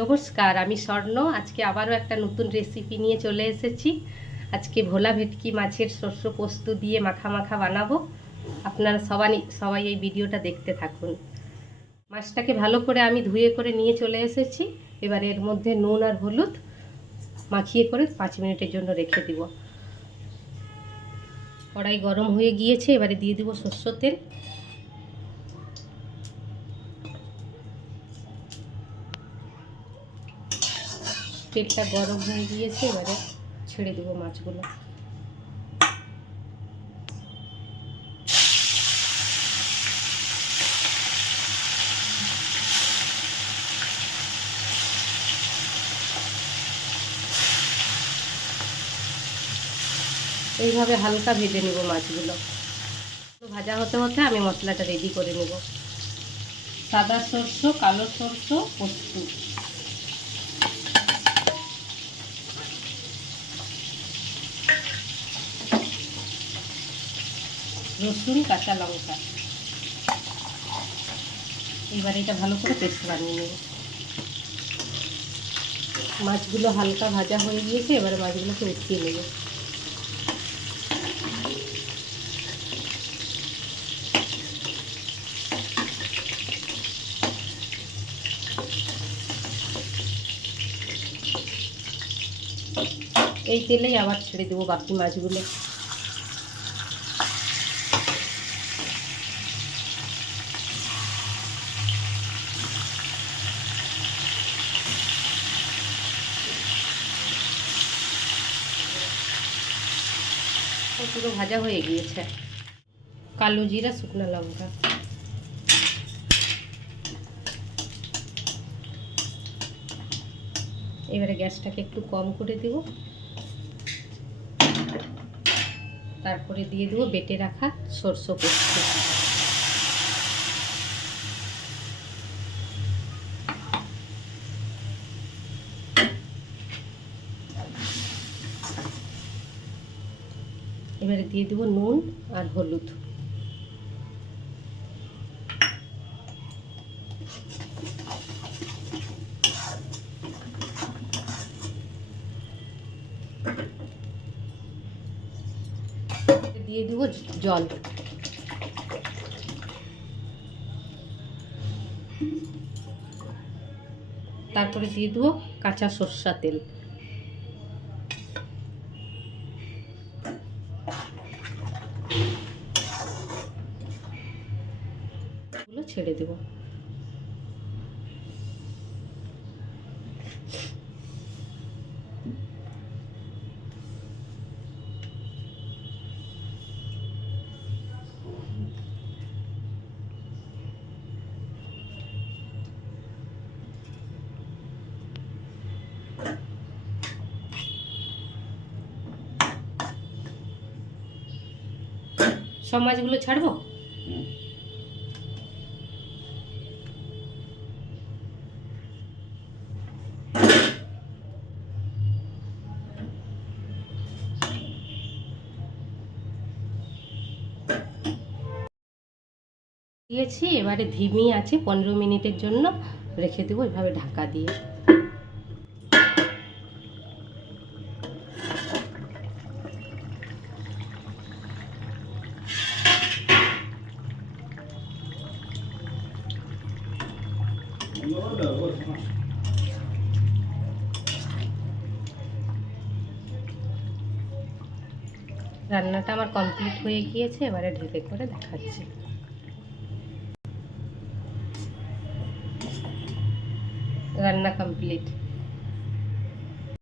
নমস্কার, আমি স্বর্ণ। আজকে আবারও একটা নতুন রেসিপি নিয়ে চলে এসেছি। আজকে ভোলা ভেটকি মাছের শস্য পোস্ত দিয়ে মাখা মাখা বানাবো। আপনারা সবাই এই ভিডিওটা দেখতে থাকুন। মাছটাকে ভালো করে আমি ধুয়ে করে নিয়ে চলে এসেছি। এবার এর মধ্যে নুন আর হলুদ মাখিয়ে করে 5 মিনিটের জন্য রেখে দিব। কড়াই গরম হয়ে গিয়েছে, এবারে দিয়ে দিব সরষের তেল। তেলটা গরম হয়ে গিয়েছে, এবারে ছেড়ে দেবো মাছগুলো। এইভাবে হালকা ভেজে নেব মাছগুলো। ভাজা হতে হতে আমি মশলাটা রেডি করে নেব। সাদা সরষে, কালো সরষে, পোস্ত, রসুন, কাঁচা লঙ্কা। এবার এটা ভালো করে পেস্ট বানিয়ে নেব। মাছগুলো হালকা ভাজা হয়ে গিয়েছে, এবারে মাছগুলোকে উঠিয়ে নেব। এই তেলেই আবার ছেড়ে দেবো বাকি মাছগুলো। পুরো ভাজা হয়ে গিয়েছে। কালো জিরা, শুকনো লঙ্কা, এবারে গ্যাসটাকে একটু কম করে দেব। তারপরে দিয়ে দেবো বেটে রাখা সরষে পোস্ত। এবারে দিয়ে দেবো নুন আর হলুদ। দিয়ে দেবো জল। তারপরে দিয়ে দেবো কাঁচা সরষের তেল। এগুলো ছেড়ে দেবো। সব মাছগুলো ছাড়বো। দিয়েছি, এবারে ধিমি আছে 15 মিনিটের জন্য রেখে দেবো এভাবে ঢাকা দিয়ে। রান্নাটা আমার কমপ্লিট হয়ে গিয়েছে, এবারে ঢেকে করে দেখাচ্ছি। রান্না কমপ্লিট।